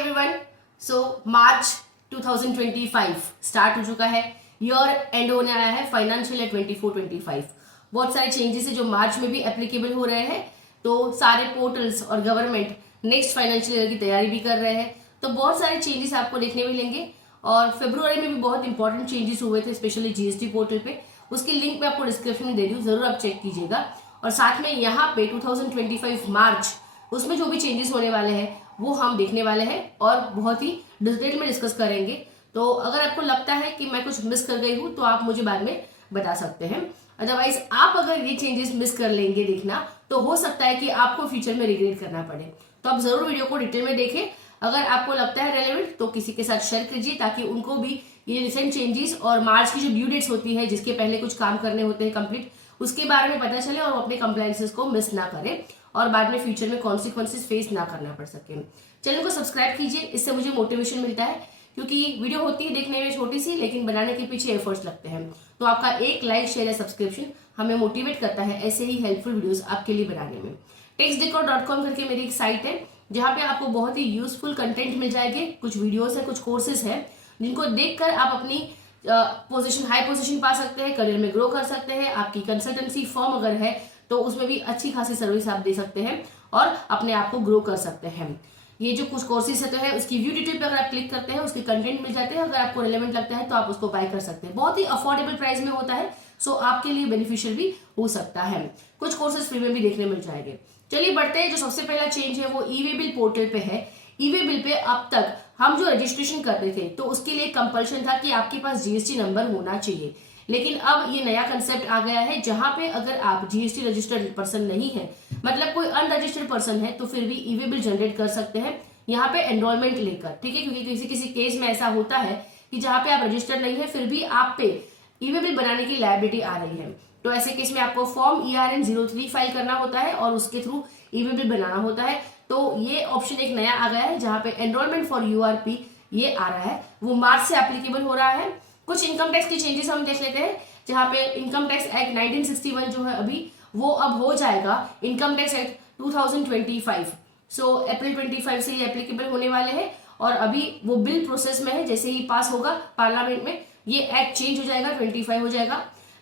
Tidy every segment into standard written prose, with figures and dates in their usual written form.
Everyone. सो मार्च 2025 start हो चुका है, ईयर एंड होने आया है, फाइनेंशियल ईयर 24-25। बहुत सारे चेंजेस है जो मार्च में भी एप्लीकेबल हो रहे हैं। तो सारे पोर्टल्स और गवर्नमेंट नेक्स्ट फाइनेंशियल ईयर की तैयारी भी कर रहे हैं, तो बहुत सारे चेंजेस आपको देखने मिलेंगे। और फरवरी में भी बहुत इंपॉर्टेंट चेंजेस हुए थे, स्पेशली जीएसटी पोर्टल पे। उसकी लिंक मैं आपको डिस्क्रिप्शन में दे रही हूँ, जरूर आप चेक कीजिएगा। और साथ में यहाँ पे 2025 मार्च उसमें जो भी चेंजेस होने वाले हैं वो हम देखने वाले हैं और बहुत ही डिटेल में डिस्कस करेंगे। तो अगर आपको लगता है कि मैं कुछ मिस कर गई हूँ तो आप मुझे बाद में बता सकते हैं। अदरवाइज आप अगर ये चेंजेस मिस कर लेंगे देखना, तो हो सकता है कि आपको फ्यूचर में रिग्रेट करना पड़े। तो आप जरूर वीडियो को डिटेल में देखें। अगर आपको लगता है रेलेवेंट तो किसी के साथ शेयर कीजिए, ताकि उनको भी ये रिसेंट चेंजेस और मार्च की जो ड्यू डेट्स होती है, जिसके पहले कुछ काम करने होते हैं कंप्लीट, उसके बारे में पता चले और अपने कंप्लायंसेस को मिस ना करें और बाद में फ्यूचर में कॉन्सिक्वेंसेस फेस ना करना पड़ सके। चैनल को सब्सक्राइब कीजिए, इससे मुझे मोटिवेशन मिलता है, क्योंकि वीडियो होती है देखने में छोटी सी, लेकिन बनाने के पीछे एफर्ट्स लगते हैं। तो आपका एक लाइक, शेयर या सब्सक्रिप्शन हमें मोटिवेट करता है ऐसे ही हेल्पफुल वीडियोस आपके लिए बनाने में। textdecor.com करके मेरी एक साइट है, जहाँ पे आपको बहुत ही यूजफुल कंटेंट मिल जाएंगे। कुछ वीडियोस है, कुछ कोर्सेज है, जिनको देखकर आप अपनी पोजीशन, हाई पोजीशन पा सकते हैं, करियर में ग्रो कर सकते हैं। आपकी कंसल्टेंसी फर्म अगर है तो उसमें भी अच्छी खासी सर्विस आप दे सकते हैं और अपने आप को ग्रो कर सकते हैं। ये जो कुछ कोर्सेज है तो है, उसकी व्यू डिटेल पे अगर आप क्लिक करते हैं उसके कंटेंट मिल जाते हैं। अगर आपको रिलेवेंट लगता है तो आप उसको बाय कर सकते हैं। बहुत ही अफोर्डेबल प्राइस में होता है, सो आपके लिए बेनिफिशियल भी हो सकता है। कुछ कोर्सेज फ्री में भी देखने मिल जाएंगे। चलिए बढ़ते हैं। जो सबसे पहला चेंज है वो ई वे बिल पोर्टल पे है। ई वे बिल पे अब तक हम जो रजिस्ट्रेशन करते थे तो उसके लिए कंपल्शन था कि आपके पास जीएसटी नंबर होना चाहिए, लेकिन अब ये नया कंसेप्ट आ गया है, जहां पे अगर आप जीएसटी रजिस्टर्ड पर्सन नहीं है, मतलब कोई अनरजिस्टर्ड पर्सन है, तो फिर भी ई वे बिल जनरेट कर सकते हैं यहाँ पे एनरोलमेंट लेकर। ठीक है, क्योंकि किसी किसी केस में ऐसा होता है कि जहां पे आप रजिस्टर्ड नहीं है फिर भी आप पे ई वे बिल बनाने की लायबिलिटी आ रही है। तो ऐसे केस में आपको फॉर्म ERN03 फाइल करना होता है और उसके थ्रू ई वे बिल बनाना होता है। तो ये ऑप्शन एक नया आ गया है, जहां पे एनरोलमेंट फॉर URP ये आ रहा है, वो मार्च से एप्लीकेबल हो रहा है। कुछ इनकम टैक्स की चेंजेस हम देख लेते हैं, जहां पे इनकम टैक्स एक्ट 1961 जो है अभी, वो अब हो जाएगा इनकम टैक्स एक्ट 2025। सो अप्रैल 25 से ये एप्लीकेबल होने वाले हैं और अभी वो बिल प्रोसेस में है। जैसे ही पास होगा पार्लियामेंट में ये एक्ट चेंज हो जाएगा, 25 हो जाएगा।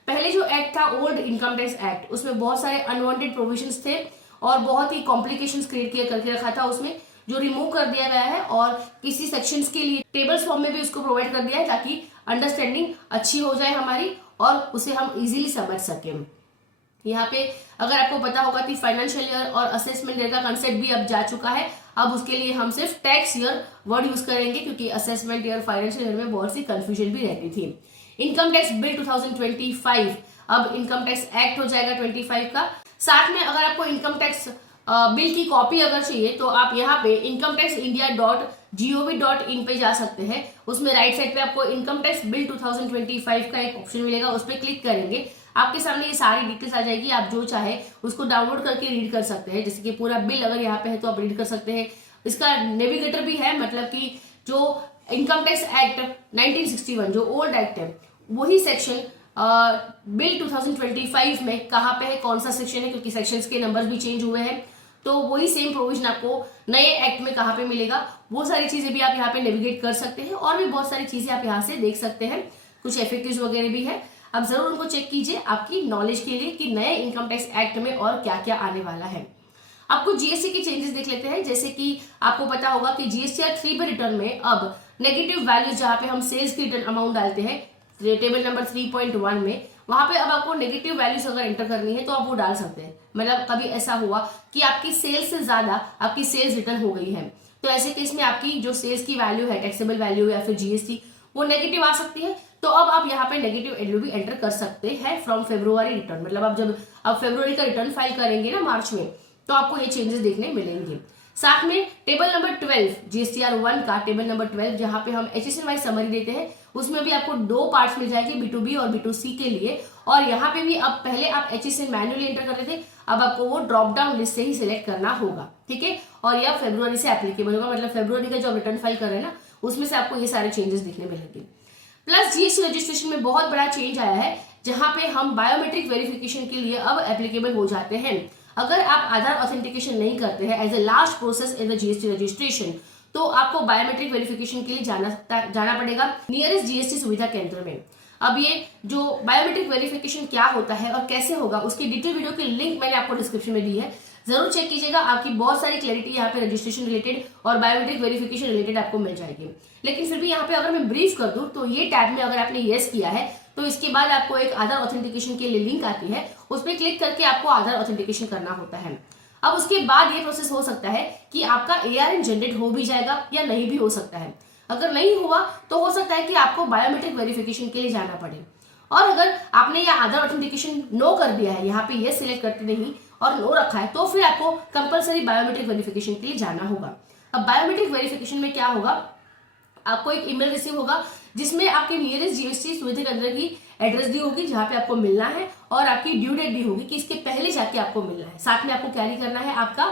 पहले जो एक्ट था ओल्ड इनकम टैक्स एक्ट, उसमें बहुत सारे अनवांटेड प्रोविजंस थे और बहुत ही कॉम्प्लिकेशंस क्रिएट किया करके रखा था, उसमें जो रिमूव कर दिया गया है और किसी सेक्शंस के लिए टेबल्स फॉर्म में भी उसको प्रोवाइड कर दिया है, ताकि अंडरस्टैंडिंग अच्छी हो जाए हमारी और उसे हम इजीली समझ सकें। यहाँ पे अगर आपको पता होगा कि फाइनेंशियल ईयर और असेसमेंट ईयर का कंसेप्ट भी अब जा चुका है। अब उसके लिए हम सिर्फ टैक्स ईयर वर्ड यूज करेंगे, क्योंकि असेसमेंट ईयर, फाइनेंशियल ईयर में बहुत सी कंफ्यूजन भी रहती थी। इनकम टैक्स बिल 2025 अब इनकम टैक्स एक्ट हो जाएगा 25 का। साथ में अगर आपको इनकम टैक्स बिल की कॉपी अगर चाहिए तो आप यहाँ पे incometaxindia.gov.in पे जा सकते हैं। उसमें राइट साइड पे आपको इनकम टैक्स बिल 2025 का एक ऑप्शन मिलेगा, उस पर क्लिक करेंगे, आपके सामने ये सारी डिटेल्स आ जाएगी। आप जो चाहे उसको डाउनलोड करके रीड कर सकते हैं। जैसे कि पूरा बिल अगर यहाँ पे है तो आप रीड कर सकते हैं। इसका नेविगेटर भी है, मतलब कि जो इनकम टैक्स एक्ट 1961 जो ओल्ड एक्ट है, वही सेक्शन बिल 2025 में कहाँ पे है, कौन सा सेक्शन है, क्योंकि सेक्शंस के नंबर्स भी चेंज हुए हैं। तो वही सेम प्रोविजन आपको नए एक्ट में कहाँ पे मिलेगा, वो सारी चीजें भी आप यहाँ पे नेविगेट कर सकते हैं। और भी बहुत सारी चीजें आप यहाँ से देख सकते हैं, कुछ FAQs वगैरह भी है। आप जरूर उनको चेक कीजिए आपकी नॉलेज के लिए कि नए इनकम टैक्स एक्ट में और क्या क्या आने वाला है। आपको जीएसटी के चेंजेस देख लेते हैं। जैसे कि आपको पता होगा कि GSTR 3 रिटर्न में अब नेगेटिव वैल्यूज, जहाँ पे हम सेल्स की रिटर्न अमाउंट डालते हैं टेबल नंबर 3.1 में, वहां पे अब आपको नेगेटिव वैल्यूज अगर एंटर करनी है तो आप वो डाल सकते हैं। मतलब कभी ऐसा हुआ कि आपकी सेल्स से ज्यादा आपकी सेल्स रिटर्न हो गई है, तो ऐसे केस में आपकी जो सेल्स की वैल्यू है, टैक्सेबल वैल्यू या फिर जीएसटी, वो नेगेटिव आ सकती है। तो अब आप यहाँ पे नेगेटिव वैल्यू भी एंटर कर सकते हैं फ्रॉम फेब्रुआरी रिटर्न। मतलब आप जब फरवरी का रिटर्न फाइल करेंगे ना मार्च में, तो आपको ये चेंजेस देखने मिलेंगे। साथ में टेबल नंबर 12 GSTR 1 का टेबल नंबर 12, जहां पे हम HSN वाइज समरी देते हैं, उसमें भी आपको दो पार्ट्स मिल जाएंगे, B2B और B2C के लिए। और यहाँ पे भी अब पहले आप HSN मैन्युअली एंटर करते थे, अब आपको वो ड्रॉप डाउन लिस्ट से ही सिलेक्ट करना होगा। ठीक है, और यह फरवरी से एप्लीकेबल होगा, मतलब फरवरी का जो रिटर्न फाइल कर रहे हैं ना, उसमें से आपको ये सारे चेंजेस देखने मिलेंगे। प्लस जीएसटी रजिस्ट्रेशन में बहुत बड़ा चेंज आया है, जहां पे हम बायोमेट्रिक वेरिफिकेशन के लिए अब एप्लीकेबल हो जाते हैं। अगर आप आधार ऑथेंटिकेशन नहीं करते हैं as a last process in the GST registration, तो आपको बायोमेट्रिक वेरिफिकेशन के लिए जाना पड़ेगा नियरेस्ट जीएसटी सुविधा केंद्र में। अब ये जो बायोमेट्रिक वेरिफिकेशन क्या होता है और कैसे होगा, उसकी डिटेल वीडियो की लिंक मैंने आपको डिस्क्रिप्शन में दी है, जरूर चेक कीजिएगा। आपकी बहुत सारी क्लैरिटी यहाँ पे रजिस्ट्रेशन रिलेटेड और बायोमेट्रिक वेरिफिकेशन रिलेटेड आपको मिल जाएगी। लेकिन फिर भी यहाँ पे अगर मैं ब्रीफ कर दूं तो ये टैब में अगर आपने येस किया है तो इसके बाद आपको एक आधार ऑथेंटिकेशन के लिए लिंक आती है, उस पर क्लिक करके आपको आधार ऑथेंटिकेशन करना होता है। अब उसके बाद ये प्रोसेस हो सकता है कि आपका ARN जनरेट हो भी जाएगा या नहीं भी हो सकता है। अगर नहीं हुआ तो हो सकता है कि आपको बायोमेट्रिक वेरिफिकेशन के लिए जाना पड़े। और अगर आपने यह आधार ऑथेंटिकेशन नो कर दिया है, यहाँ पे येस सिलेक्ट करते नहीं और नो रखा है, तो फिर आपको कंपलसरी बायोमेट्रिक वेरिफिकेशन के लिए जाना होगा। अब बायोमेट्रिक वेरिफिकेशन में क्या होगा, आपको एक ईमेल रिसीव होगा जिसमें आपके नियरेस्ट जीएसटी सुविधा केंद्र की एड्रेस दी होगी जहां पे आपको मिलना है, और आपकी ड्यू डेट भी होगी कि इसके पहले जाके आपको मिलना है। साथ में आपको कैरी करना है आपका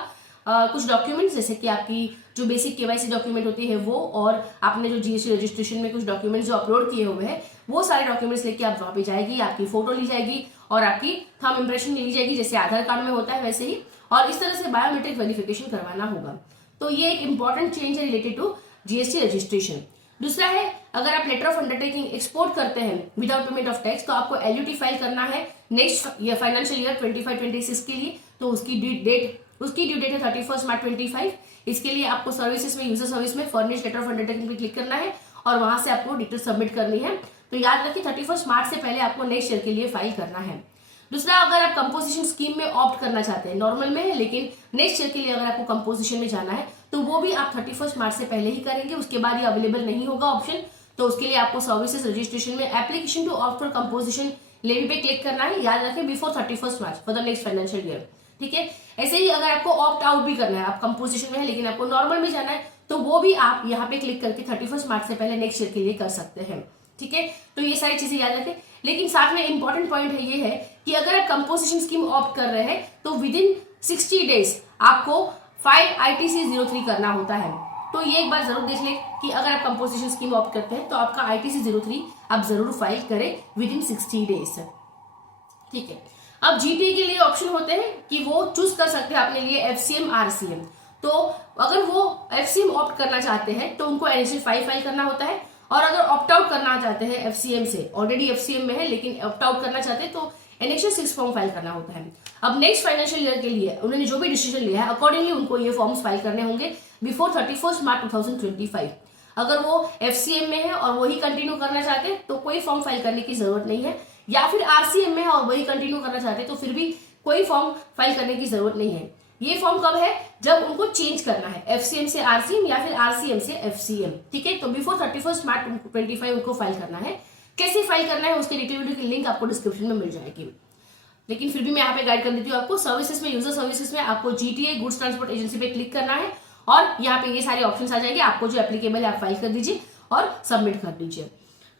कुछ डॉक्यूमेंट्स, जैसे कि आपकी जो बेसिक केवाईसी डॉक्यूमेंट होती है वो, और आपने जो जीएसटी रजिस्ट्रेशन में कुछ डॉक्यूमेंट्स जो अपलोड किए हुए हैं वो सारे डॉक्यूमेंट्स लेके आप वहां पे जाएगी, आपकी फोटो ली जाएगी और आपकी थंब इंप्रेशन ली जाएगी जैसे आधार कार्ड में होता है वैसे ही, और इस तरह से बायोमेट्रिक वेरिफिकेशन करवाना होगा। तो ये एक इंपॉर्टेंट चेंज है रिलेटेड टू जीएसटी रजिस्ट्रेशन। दूसरा है, अगर आप लेटर ऑफ अंडरटेकिंग एक्सपोर्ट करते हैं विदाउट पेमेंट ऑफ टैक्स तो आपको LUT फाइल करना है नेक्स्ट फाइनेंशियल ईयर 25-26 के लिए। तो उसकी ड्यू डेट है 31 मार्च 25। इसके लिए आपको सर्विसेज में, यूजर सर्विस में फर्निश लेटर ऑफ अंडरटेकिंग पे क्लिक करना है और वहां से आपको डिटेल सबमिट करनी है। तो याद रखिए 31 मार्च से पहले आपको नेक्स्ट ईयर के लिए फाइल करना है। दूसरा, अगर आप कंपोजिशन स्कीम में ऑप्ट करना चाहते हैं, नॉर्मल में है लेकिन नेक्स्ट ईयर के लिए अगर आपको कंपोजिशन में जाना है तो वो भी आप 31 मार्च से पहले ही करेंगे, उसके बाद ये अवेलेबल नहीं होगा ऑप्शन। तो उसके लिए आपको सर्विसेज रजिस्ट्रेशन में application to opt for composition levy पे क्लिक करना है, याद रखें before 31 March for the next financial year. ठीक है, ऐसे ही अगर आपको ऑप्ट आउट भी करना है, आप कंपोजिशन में है लेकिन आपको नॉर्मल में जाना है, तो वो भी आप यहाँ पे क्लिक करके 31 मार्च से पहले नेक्स्ट ईयर के लिए कर सकते हैं। ठीक है, तो ये सारी चीजें याद रखें। लेकिन साथ में इंपॉर्टेंट पॉइंट है ये है कि अगर आप कंपोजिशन स्कीम ऑप्ट कर रहे हैं तो विद इन 60 डेज आपको फाइल ITC 03 करना होता है। तो ये एक बार जरूर देख लें कि अगर आप कंपोजिशन स्कीम ऑप्ट करते हैं तो आपका ITC 03 आप जरूर फाइल करें विद इन 60 डेज। ठीक है, अब GTA के लिए ऑप्शन होते हैं कि वो चूज कर सकते हैं अपने लिए FCM RCM। तो अगर वो FCM ऑप्ट करना चाहते हैं तो उनको NHS 5 फाइल करना होता है, और अगर ऑप्ट आउट करना चाहते हैं FCM से, ऑलरेडी FCM में है लेकिन ऑप्ट आउट करना चाहते हैं तो NHS 6 फॉर्म फाइल करना होता है। अब नेक्स्ट फाइनेंशियल ईयर के लिए उन्होंने जो भी डिसीजन लिया है अकॉर्डिंगली उनको ये फॉर्म्स फाइल करने होंगे बिफोर 31 मार्च 2025। अगर वो FCM में है और वही कंटिन्यू करना चाहते हैं तो कोई फॉर्म फाइल करने की जरूरत नहीं है, या फिर RCM में है और वही कंटिन्यू करना चाहते हैं तो फिर भी कोई फॉर्म फाइल करने की जरूरत नहीं है। ये फॉर्म कब है, जब उनको चेंज करना है FCM से RCM या फिर RCM से FCM। ठीक है, तो बिफोर 31 मार्च 25 उनको फाइल करना है। कैसे फाइल करना है उसके डिटेल वीडियो की लिंक आपको डिस्क्रिप्शन में मिल जाएगी, लेकिन फिर भी मैं यहाँ पे गाइड कर देती हूँ आपको। सर्विसेज में, यूजर सर्विसेज में आपको GTA गुड्स ट्रांसपोर्ट एजेंसी पे क्लिक करना है और यहाँ पे ये सारे ऑप्शंस आ जाएंगे, आपको जो एप्लीकेबल है आप फाइल कर दीजिए और सबमिट कर दीजिए।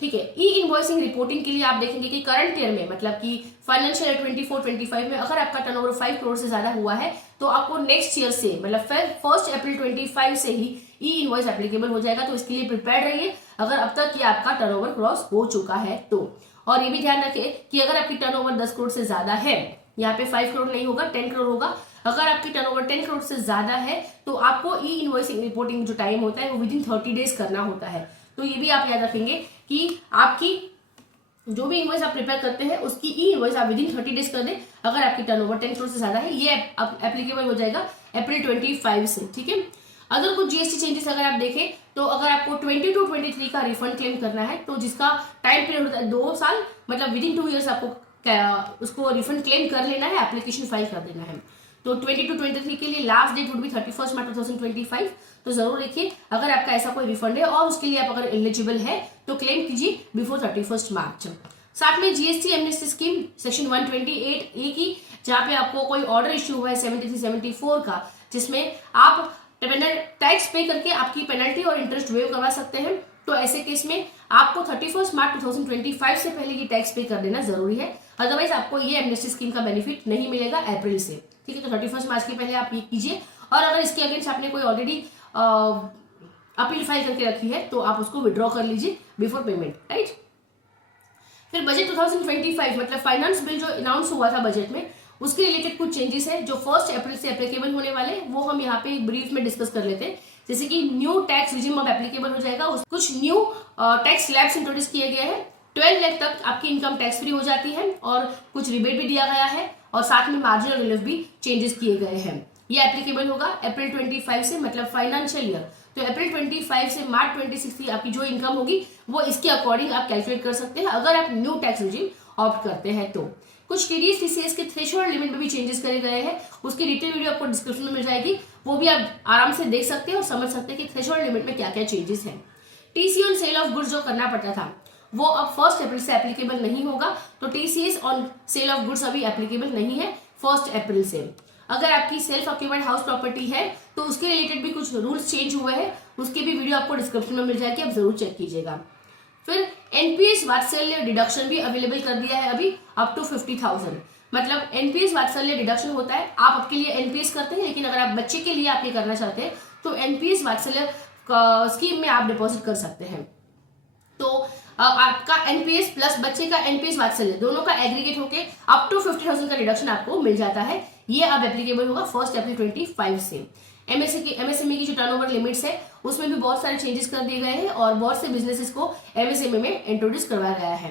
ठीक है, इनवॉइसिंग रिपोर्टिंग के लिए आप देखेंगे कि करंट ईयर में, मतलब कि फाइनेंशियल ईयर 24-25 में अगर आपका टर्नओवर 5 करोड़ से ज्यादा हुआ है तो आपको नेक्स्ट ईयर से, मतलब 1 अप्रैल 25 से ही इनवॉइस एप्लीकेबल हो जाएगा। तो इसके लिए प्रिपेयर रहिए अगर अब तक ये आपका टर्नओवर क्रॉस हो चुका है तो। और ये भी ध्यान रखिए कि अगर आपकी टर्नओवर 10 करोड़ से ज्यादा है, यहाँ पे 5 करोड़ नहीं होगा 10 करोड़ होगा। अगर आपकी टर्नओवर 10 करोड़ से ज्यादा है तो आपको इनवॉइसिंग रिपोर्टिंग जो टाइम होता है वो विद इन 30 डेज करना होता है। तो ये भी आप याद रखेंगे कि आपकी जो भी इनवॉइस आप प्रिपेयर करते हैं उसकी इनवॉइस आप विद इन 30 डेज कर दें। अगर आपकी टर्नओवर 10 करोड़ से ज्यादा है, ये एप्लीकेबल हो जाएगा अप्रैल 25 से। ठीक है, अगर कुछ GST चेंजेस अगर आप देखें तो अगर आपको 22-23 का रिफंड क्लेम करना है तो जिसका टाइम पीरियड होता है 2 साल, मतलब विद इन 2 ईयर्स आपको उसको रिफंड क्लेम कर लेना है, एप्लीकेशन फाइल कर देना है। तो 22-23 के लिए लास्ट डेट वुड बी 31 मार्च 2025। तो जरूर देखिए अगर आपका ऐसा कोई रिफंड है और उसके लिए आप अगर एलिजिबल है तो क्लेम कीजिए बिफोर 31 मार्च। साथ में GST amnesty scheme section 128A की, जहां पे आपको कोई ऑर्डर इश्यू हुआ है 73-74 का, जिसमें आप टैक्स पे करके आपकी पेनल्टी और इंटरेस्ट वेव करवा सकते हैं। तो ऐसे केस में आपको 31 मार्च 2025 से पहले ये टैक्स पे कर देना जरूरी है, अदरवाइज आपको ये एमनेस्टी स्कीम का बेनिफिट नहीं मिलेगा अप्रैल से। ठीक है, तो 31 मार्च के पहले आप ये कीजिए, और अगर इसके अगेंस्ट आपने कोई ऑलरेडी अपील फाइल करके रखी है तो आप उसको विड्रॉ कर लीजिए बिफोर पेमेंट, राइट। फिर बजट 2025, मतलब फाइनेंस बिल जो अनाउंस हुआ था बजट में, उसके रिलेटेड कुछ चेंजेस है जो 1 अप्रैल से एप्लीकेबल होने वाले, वो हम यहाँ पे ब्रीफ में डिस्कस कर लेते हैं जैसे कि न्यू टैक्स रिजिम अब एप्लीकेबल हो जाएगा, कुछ न्यू टैक्स स्लैब्स इंट्रोड्यूस किए गए हैं। 12 लाख तक आपकी इनकम टैक्स फ्री हो जाती है और कुछ रिबेट भी दिया गया है और साथ में मार्जिनल रिलीफ भी चेंजेस किए गए हैं। ये एप्लीकेबल होगा अप्रैल 25 से, मतलब फाइनेंशियल ईयर। तो अप्रैल 25 से मार्च 26 की आपकी जो इनकम होगी वो इसके अकॉर्डिंग आप कैलकुलेट कर सकते हैं अगर आप न्यू टैक्स रिजिम ऑप्ट करते हैं तो। कुछ टीडीएस टीसीएस के थ्रेशोल्ड लिमिट में भी चेंजेस करे गए हैं, उसकी डिटेल वीडियो आपको डिस्क्रिप्शन में मिल जाएगी, वो भी आप आराम से देख सकते हैं और समझ सकते हैं कि थ्रेशोल्ड लिमिट में क्या क्या चेंजेस हैं। TC on sale of goods जो करना पड़ता था वो अब 1 अप्रैल से एप्लीकेबल नहीं होगा, तो TCS on sale of goods अभी एप्लीकेबल नहीं है 1 अप्रैल से। अगर आपकी सेल्फ ऑक्यूपाइड हाउस प्रॉपर्टी है तो उसके रिलेटेड भी कुछ रूल्स चेंज हुए हैं, उसकी भी वीडियो आपको डिस्क्रिप्शन में मिल जाएगी, आप जरूर चेक कीजिएगा। फिर एनपीएस वात्सल्य डिडक्शन भी अवेलेबल कर दिया है अभी अप टू 50,000। मतलब एनपीएस वात्सल्य डिडक्शन होता है, आप आपके लिए एनपीएस करते हैं, लेकिन अगर आप बच्चे के लिए आप ये करना चाहते हैं तो एनपीएस वात्सल्य स्कीम में आप डिपॉजिट कर सकते हैं। तो आपका एनपीएस प्लस बच्चे का एनपीएस वात्सल्य दोनों का एग्रीगेट होके अप टू 50,000 का डिडक्शन आपको मिल जाता है। ये अब एप्लीकेबल होगा 1 अप्रैल 25 से। एमएसएमई की जो टर्नओवर लिमिट्स है उसमें भी बहुत सारे चेंजेस कर दिए गए हैं और बहुत से बिजनेसेस को एमएसएमई में इंट्रोड्यूस करवाया गया है।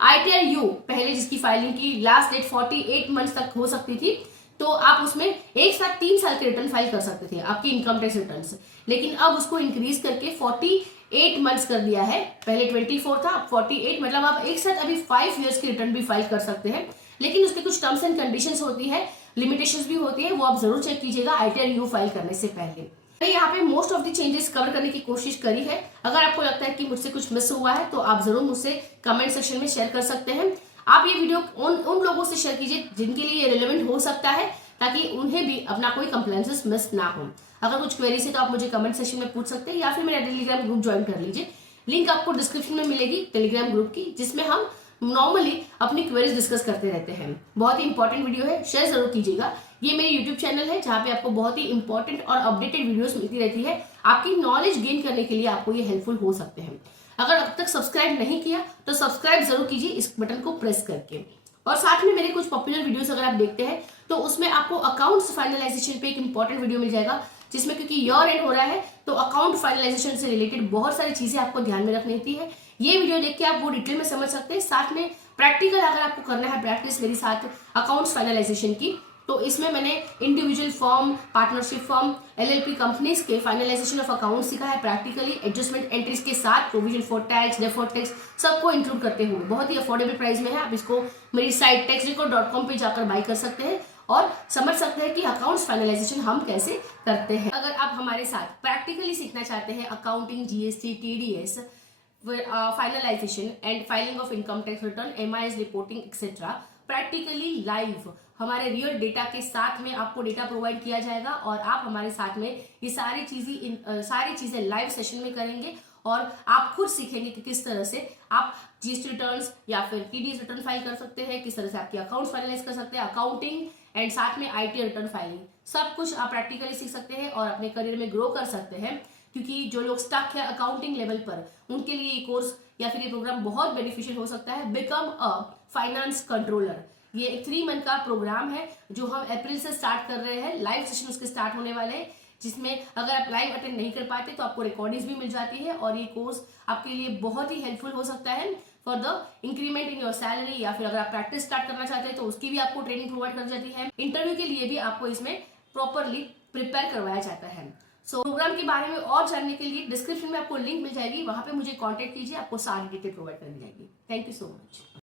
आईटीआर-यू पहले जिसकी फाइलिंग की लास्ट डेट 48 मंथ्स तक हो सकती थी, तो आप उसमें एक साथ 3 साल के रिटर्न फाइल कर सकते थे आपकी इनकम टैक्स रिटर्न्स, लेकिन अब उसको इंक्रीज करके 48 मंथ्स कर दिया है। पहले 24 था, अब 48, मतलब आप एक साथ अभी 5 ईयर्स की रिटर्न भी फाइल कर सकते हैं, लेकिन उसके कुछ टर्म्स एंड कंडीशंस होती है, लिमिटेशंस भी होती है, वो आप जरूर चेक कीजिएगा आईटीआर-यू फाइल करने से पहले। मैंने यहाँ पे most of the changes cover करने की कोशिश करी है। अगर आपको लगता है कि मुझसे कुछ मिस हुआ है तो आप जरूर मुझसे कमेंट सेक्शन में शेयर कर सकते हैं। आप ये वीडियो उन लोगों से शेयर कीजिए जिनके लिए ये रिलेवेंट हो सकता है, ताकि उन्हें भी अपना कोई कंप्लेंसेस मिस ना हो। अगर कुछ क्वेरीज है तो आप मुझे कमेंट सेक्शन में पूछ सकते हैं या फिर मेरा टेलीग्राम ग्रुप ज्वाइन कर लीजिए। लिंक आपको डिस्क्रिप्शन में मिलेगी टेलीग्राम ग्रुप की, जिसमें हम नॉर्मली अपनी क्वेरीज डिस्कस करते रहते हैं। बहुत ही इंपॉर्टेंट वीडियो है, शेयर जरूर कीजिएगा। ये मेरी यूट्यूब चैनल है जहाँ पे आपको बहुत ही इंपॉर्टेंट और अपडेटेड वीडियोस मिलती रहती है। आपकी नॉलेज गेन करने के लिए आपको ये हेल्पफुल हो सकते हैं। अगर अब तक सब्सक्राइब नहीं किया तो सब्सक्राइब जरूर कीजिए इस बटन को प्रेस करके। और साथ में मेरे कुछ पॉपुलर वीडियोस अगर आप देखते हैं तो उसमें आपको अकाउंट्स फाइनलाइजेशन पे एक इंपॉर्टेंट वीडियो मिल जाएगा, जिसमें क्योंकि ईयर एंड हो रहा है तो अकाउंट फाइनलाइजेशन से रिलेटेड बहुत सारी चीजें आपको ध्यान में रखनी होती है। ये वीडियो देख के आप वो डिटेल में समझ सकते हैं। साथ में प्रैक्टिकल अगर आपको करना है प्रैक्टिस मेरे साथ अकाउंट्स फाइनलाइजेशन की, तो इसमें मैंने individual form, partnership form, LLP companies के फाइनलाइजेशन ऑफ अकाउंट सीखा है प्रैक्टिकली, एडजस्टमेंट एंट्रीज के साथ provision for tax, deferred tax सबको इंक्लूड करते हुए बहुत ही अफोर्डेबल प्राइस में है। आप इसको मेरी साइट taxrecord.com पे जाकर बाय कर सकते हैं और समझ सकते हैं कि अकाउंट्स फाइनलाइजेशन हम कैसे करते हैं। अगर आप हमारे साथ प्रैक्टिकली सीखना चाहते हैं accounting, GST, TDS, finalisation and filing of income tax return, MIS reporting etcetera, practically live हमारे रियल डेटा के साथ में आपको डेटा प्रोवाइड किया जाएगा और आप हमारे साथ में ये सारी चीजें लाइव सेशन में करेंगे और आप खुद सीखेंगे कि किस तरह से आप जीएसटी रिटर्न्स या फिर टीडीएस रिटर्न फाइल कर सकते हैं, किस तरह से आपके अकाउंट्स फाइनलाइज कर सकते हैं, अकाउंटिंग एंड साथ में आईटी रिटर्न फाइलिंग, सब कुछ आप प्रैक्टिकली सीख सकते हैं और अपने करियर में ग्रो कर सकते हैं। क्योंकि जो लोग स्टक है अकाउंटिंग लेवल पर, उनके लिए ये कोर्स या फिर ये प्रोग्राम बहुत बेनिफिशियल हो सकता है। बिकम अ फाइनेंस कंट्रोलर, ये एक 3 मंथ का प्रोग्राम है जो हम अप्रैल से स्टार्ट कर रहे हैं। लाइव सेशन उसके स्टार्ट होने वाले हैं, जिसमें अगर आप लाइव अटेंड नहीं कर पाते तो आपको रिकॉर्डिंग्स भी मिल जाती है और ये कोर्स आपके लिए बहुत ही हेल्पफुल हो सकता है for the increment in your salary, या फिर अगर आप प्रैक्टिस स्टार्ट करना चाहते हैं तो उसकी भी आपको ट्रेनिंग प्रोवाइड कर जाती है। इंटरव्यू के लिए भी आपको इसमें प्रॉपरली प्रिपेयर करवाया जाता है। सो प्रोग्राम के बारे में और जानने के लिए डिस्क्रिप्शन में आपको लिंक मिल जाएगी, वहां पे मुझे कॉन्टेक्ट कीजिए, आपको सारी डिटेल प्रोवाइड कर दी जाएगी। Thank you so much.